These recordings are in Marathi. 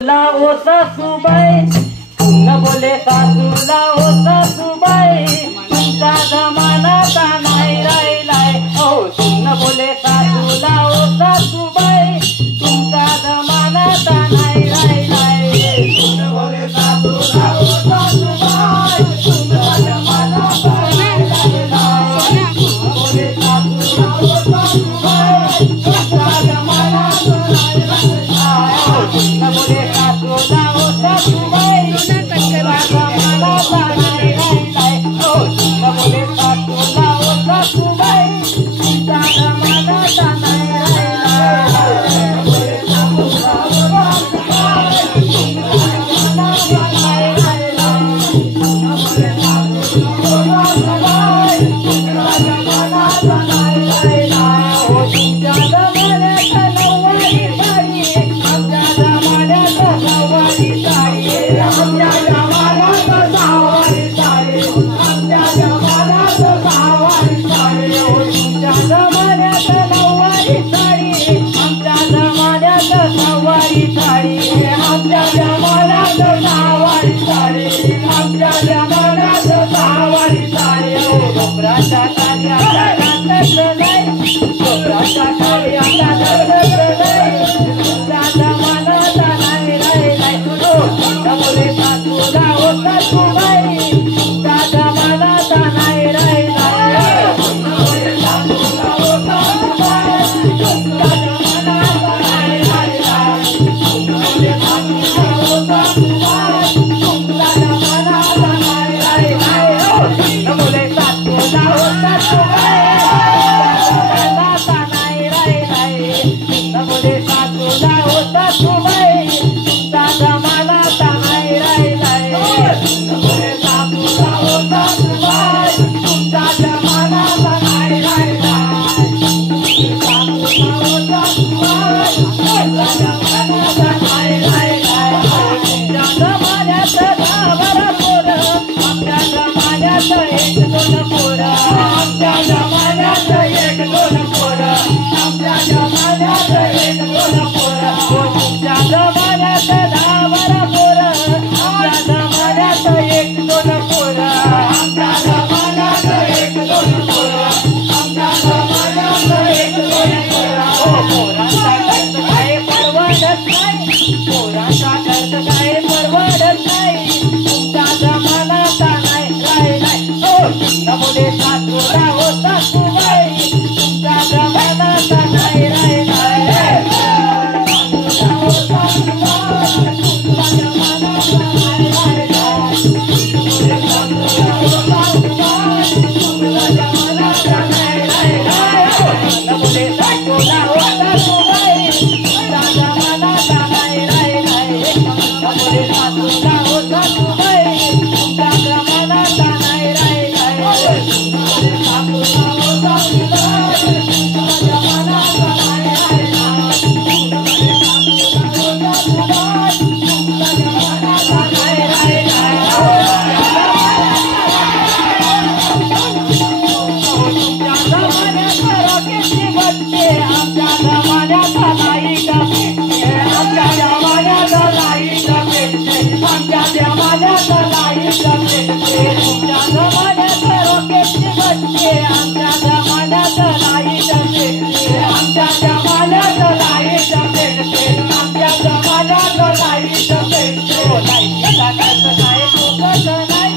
ओ सासूबाई न बोले सासूला ओ सासूबाई तुमचा जमाना का नाही राहिलाय हो न बोले सासूला ओ सासूबाई तुमचा जमाना का नाही राहिलाय न बोले सासूला ओ सासूबाई तुमचा जमाना का नाही राहिलाय बोले सासूला ओ सासूबाई तुमचा जमाना का नाही राहिलाय न बोले सासूला ओ सासूबाई तुमचा जमाना का नाही राहिलाय हो न बोले सासूला ओ सासूबाई तुमचा जमाना का नाही राहिलाय बोले सासूला ओ सासूबाई तुमचा जमाना का नाही राहिलाय बोले सासूला ओ सासूबाई तुमचा जमाना का नाही राहिलाय हो तुमच्या जमान्यात नऊवारी साडी आमच्या जमान्यात सहावारी साडी आमच्या जमान्यात सहावारी साडी आमच्या जमान्यात सहावारी साडी हो तुमच्या जमान्यात नऊवारी साडी आमच्या जमान्यात सहावारी साडी आमच्या जमान्यात सहावारी साडी आमच्या जमान्यात सहावारी साडी हो डोंगराच्या काल्याला घातलं नाही डोंगराच्या काल्याला घातलं नाही तुमच्या जमान्यात नाही राहिलाय हो न बोले सासूला ओ सासूबाई तुमच्या जमान्यात नाही राहिलाय न बोले सासूला ओ सासूबाई तुमच्या जमान्यात नाही राहिलाय न बोले सासूला ओ सासूबाई तुमच्या जमान्यात नाही राहिलाय हो न बोले सासूला ओ सासूबाई तुमच्या जमान्यात नाही राहिलाय न बोले सासूला ओ सासूबाई तुमचा जमान्यात नाही राहिलाय न बोले सासूला ओ सासूबाई तुमचा जमान्यात नाही राहिलाय सासूला ओ सासूबाई तुमचा जमान्यात नाही राहिलाय तुमच्या जमान्यात दहा पोरं आमच्या जमान्यात एक दोन पोरं आमच्या जमान्यात एक दोन पोरं आमच्या जमान्यात एक दोन पोरं हो तुमच्या जमान्यात दहा पोरं आमच्या जमान्यात एक दोन पोरं आमच्या जमान्यात एक दोन पोरं आमच्या जमान्यात एक दोन पोरं हो पोरांचा खर्च काय परवडत नाही पोरांचा खर्च काय परवडत नाही तुमचा जमान्यात नाही राहिलाय हो न बोले सासूला ओ सासूबाई तुमचा जमान्यात नाही राहिलाय सासूला ओ सासूबाई तुमचा जमान्यात नाही राहिलाय बोले सासूला ओ सासूबाई तुमचा जमान्यात नाही राहिलाय न बोले सासूला ओ सासूबाई तुमचा जमान्यात नाही राहिलाय न बोले सासूला ओ सासूबाई तुमचा जमान्यात नाही राहिलाय न बोले सासूला ओ सासूबाई तुमचा जमान्यात नाही राहिलाय न बोले सासूला ओ सासूबाई तुमचा जमान्यात नाही राहिलाय तुमच्या जमान्यात रॉकेटची बटके आमच्या जमान्यात लाईट पेटते आमच्या जमान्यात लाईट पेटते आमच्या जमान्यात लाईट पेटते तुमच्या जमान्यात रॉकेटची बटके आमच्या जमान्यात लाईट पेटते आमच्या जमान्यात लाईट पेटते आमच्या जमान्यात लाईट पेटते लाईटीचा खर्च काय चोखत नाही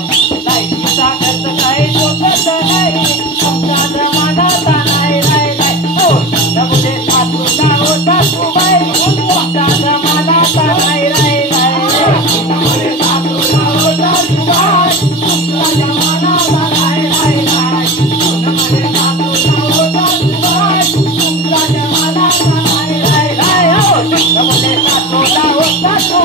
लाईटीचा खर्च काय चोखत नाही तुमच्या जमान्यात नाही राहिलाय हो न बोले सासूला ओ सासूबाई तुमच्या जमान्यात नाही राहिलाय न बोले सासूला ओ सासूबाई तुमच्या जमान्यात नाही राहिलाय न बोले सासूला ओ सासूबाई तुमच्या जमान्यात नाही राहिलाय हो न बोले सासूला ओ सासूबाई